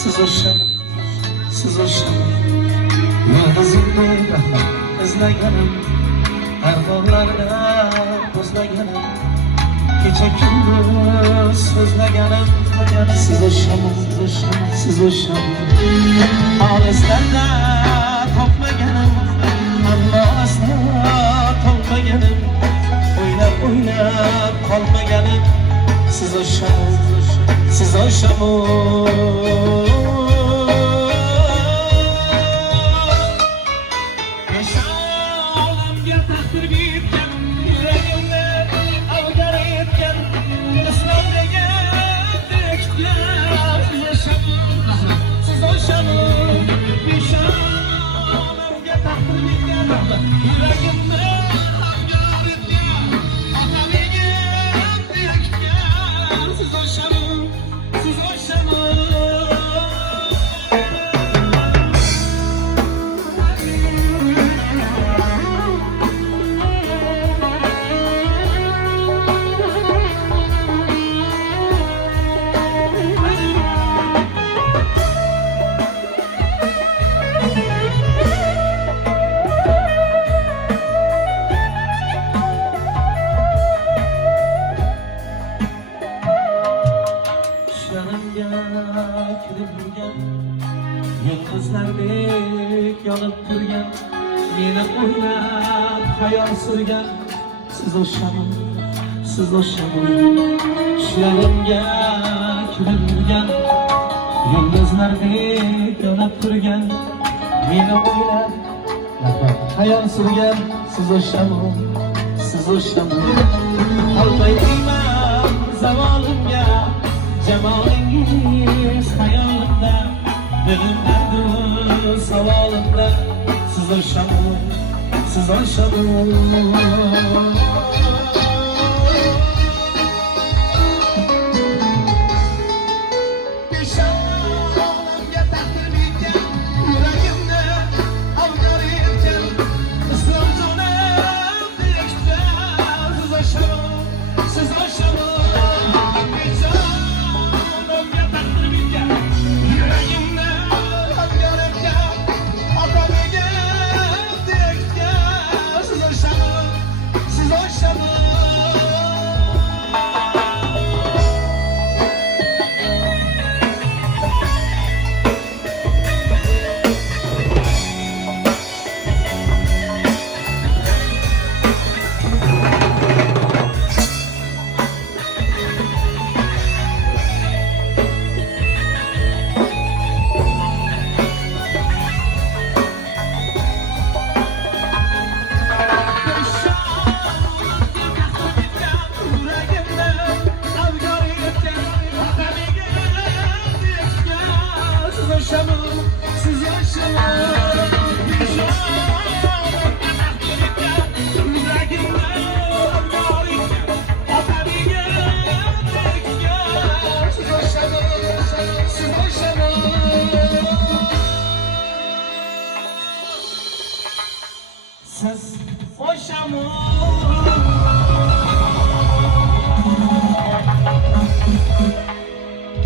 siz o'shan, siz o'shan yulduzingizni izlaganim, armonlarda ko'zlaganim, kecha kunduz so'zlaganim, siz o'shan, siz o'shan olislarda topmaganim, ammo aslo topmaganim, o'ylab qolmaganim, siz o'shan, siz o'shan. Yıldızlardek yanıp turgan, meni o'ylab hayol surgan, siz o'shan, siz o'shan. Shu'larimga kulib yurgan, yulduzlardek yanıp turgan, meni o'ylab hayol surgan, siz o'shan, siz o'shan. Qolmay deyman zavolimga, jamolingiz hayolimda, dilimdardu savolimda, siz o'shan, siz o'shan. Siz o'shamu